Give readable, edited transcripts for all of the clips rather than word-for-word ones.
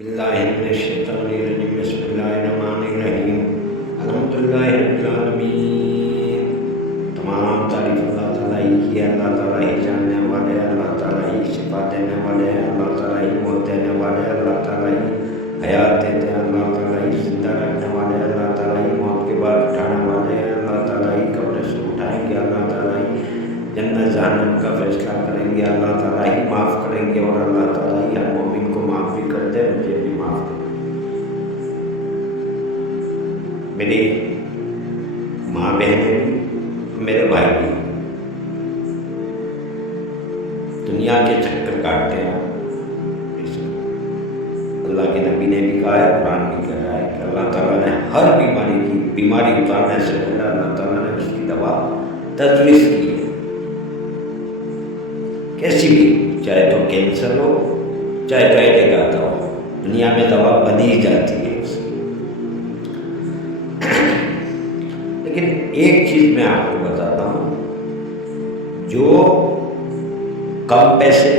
باللہ من الشیطان الرجیم بسم اللہ الرحمن الرحیم الحمدللہ رب العالمین۔ تمام تعریف اللہ تعالیٰ ہی کی ہے۔ اللہ تعالیٰ ہی جاننے والے، اللہ تعالیٰ ہی شفا دینے والے ہیں، اللہ تعالیٰ ہی موت دینے والے، اللہ تعالیٰ ہی حیات دیتے ہیں، اللہ تعالیٰ ہی زندہ رکھنے والے، اللہ تعالیٰ ہی موت کے بعد اٹھانے والے ہیں، اللہ تعالیٰ ہی قبر سے اٹھائیں گے، اللہ تعالیٰ ہی جنت جہنم کا فیصلہ کریں گے، اللہ تعالیٰ ہی معاف کریں گے، اور اللہ تعالیٰ ہی ہر مومن کو معاف بھی کر دے، مجھے بھی معاف کر دے۔ میری ماں بہنیں بھی، میرے بھائی بھی دنیا کے چکر کاٹتے ہیں۔ اللہ کے نبی نے بھی کہا ہے، قرآن بھی کہہ رہا ہے کہ اللہ تعالیٰ نے ہر بیماری اتارنے سے پہلے اللہ تعالیٰ نے اس کی دوا تجویز کی ہے، کیسی بھی، چاہے تو کینسر ہو، چاہے تو اعتقاد ہو، دنیا میں دوا بنی ہی جاتی ہے اس کی۔ لیکن ایک چیز میں آپ کو بتاتا ہوں، جو کم پیسے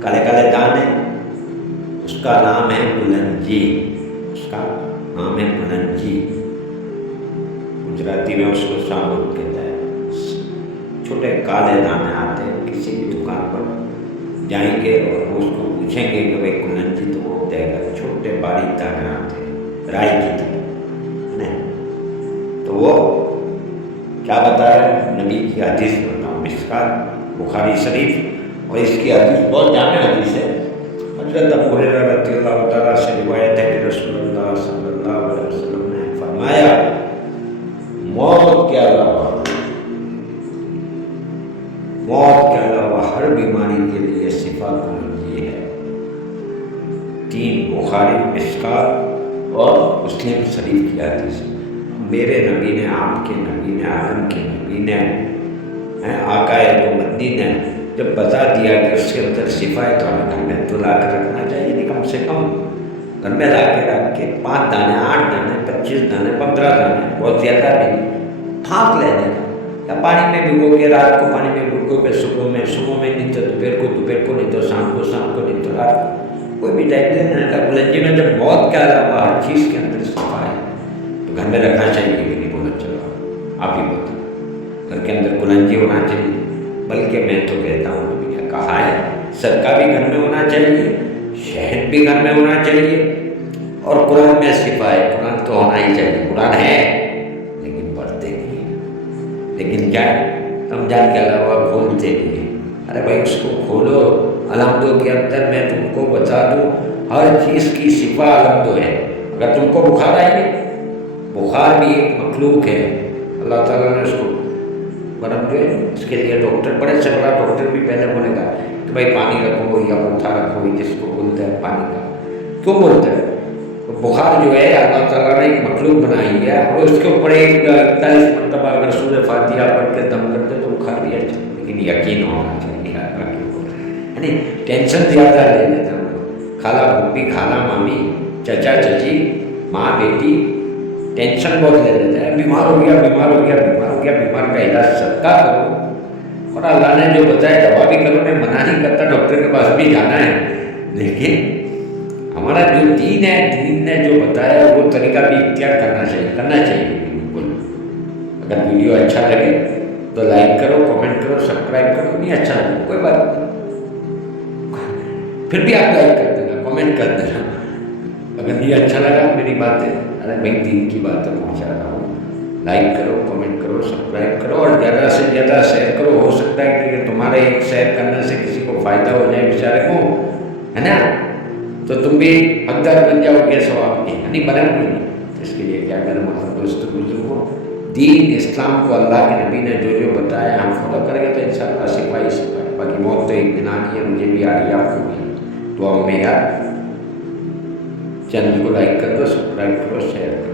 کالے کالے دانے، اس کا نام ہے کلنجی، اس کا نام ہے کلنجی، گجراتی میں اس کو سامبت کہتا ہے۔ چھوٹے کالے دانے آتے ہیں، کسی بھی دکان پر جائیں گے اور اس کو پوچھیں گے کہ بھائی کلنجی تو وہ دے گا، چھوٹے باریک دانے آتے ہیں رائی کی طرح، تو وہ کیا بتایا، نبی کی حدیث بتاؤں، مشکات بخاری شریف، اور اس کی حدیث بہت جامع حدیث ہے۔ حضرت ابو ہریرہ رضی اللہ تعالیٰ سے روایت ہے کہ رسول اللہ صلی اللہ علیہ وسلم نے فرمایا، موت کے علاوہ ہر بیماری کے لیے شفا کلنجی ہے۔ 3 بخاری، مشکات اور مسلم شریف کی حدیث۔ میرے نبی نے، آپ کے نبی نے، عالم کے نبی نے، آقا دو مدنی نے جب بتا دیا کہ اس کے اندر شفا ہے، تو ہمیں گھر میں تو لا کر رکھنا چاہیے، نہیں کم سے کم گھر میں لا کے رکھ کے 5 دانے، 8 دانے، 25 دانے، 15 دانے، بہت زیادہ نہیں، پھانک لینے کا، یا پانی میں بھگو کے، رات کو پانی میں بھگو کے، صبح میں نہیں تو دوپہر کو نہیں تو شام کو نہیں تو رات کو، کوئی بھی ٹائم دینے کا۔ کلنجی میں جب موت کے علاوہ ہر چیز کے اندر شفا ہے تو گھر میں رکھنا چاہیے کہ نہیں؟ بولنا چلو آپ ہی بتائیں، گھر کے اندر کلنجی ہونا چاہیے، بلکہ میں تو کہتا ہوں نبی نے کہا ہے سرکہ بھی گھر میں ہونا چاہیے، شہد بھی گھر میں ہونا چاہیے، اور قرآن میں شفا ہے، قرآن تو ہونا ہی چاہیے۔ قرآن ہے لیکن پڑھتے نہیں ہیں، لیکن کیا رمضان کے علاوہ کھولتے نہیں ہیں۔ ارے بھائی اس کو کھولو، الحمدو کے اندر میں تم کو بتا دوں ہر چیز کی شفا الحمدو ہے۔ اگر تم کو بخار آئی ہے، بخار بھی ایک مخلوق ہے، اللہ تعالیٰ نے اس کو برم جو ہے، اس کے لیے ڈاکٹر، بڑے سے بڑا ڈاکٹر بھی پہلے بولے گا کہ بھائی پانی رکھو یا پتھا رکھو، جس کو بولتا ہے پانی کا، کیوں بولتا ہے؟ بخار جو ہے اللہ تعالیٰ نے ایک مخلوق بنائی ہے، اور اس کے اوپر 41 مرتبہ اگر سورہ فاتحہ پڑھ کے دم کرتے تو بخار بھی اچھا، لیکن یقین ہونا چاہیے، یعنی ٹینشن زیادہ لے لیتا ہوں، خالہ پھوپھی، خالہ مامی، چچا چچی، ماں بیٹی، ٹینشن بہت لے لیتے ہیں، بیمار ہو گیا، بیمار کا علاج سب کا کرو، اور اللہ نے جو بتایا دوا بھی کرو، میں منع نہیں کرتا، ڈاکٹر کے پاس بھی جانا ہے، لیکن ہمارا جو دین ہے، دین نے جو بتایا وہ طریقہ بھی اختیار کرنا چاہیے بالکل۔ اگر ویڈیو اچھا لگے تو لائک کرو، کمنٹ کرو، سبسکرائب کرو، نہیں اچھا لگے کوئی بات نہیں، پھر بھی آپ لائک کر دینا، کمنٹ کر دینا، اگر یہ اچھا لگا میری باتیں، ارے بھائی دین کی باتیں پہنچا رہا ہوں، لائک کرو، کمنٹ کرو، سبسکرائب کرو، اور زیادہ سے زیادہ شیئر کرو۔ ہو سکتا ہے کہ تمہارے ایک شیئر کرنے سے کسی کو فائدہ ہو جائے بیچارے کو، ہے نا، تو تم بھی حقدار بن جاؤ گے ثواب کے، یعنی بنو گے نہیں۔ اس کے لیے کیا کریں محترم دوستو بزرگوں، دین اسلام کو اللہ کے نبی نے جو بتایا ہم فالو کریں گے تو انشاءاللہ شفا ہی شفا ہے۔ باقی موت تو ایک دن آنی ہے، مجھے بھی آ رہی ہے، آپ کو بھی، دعاؤں میں یاد، چینل کو لائک کر دو، سبسکرائب کرو، شیئر کرو۔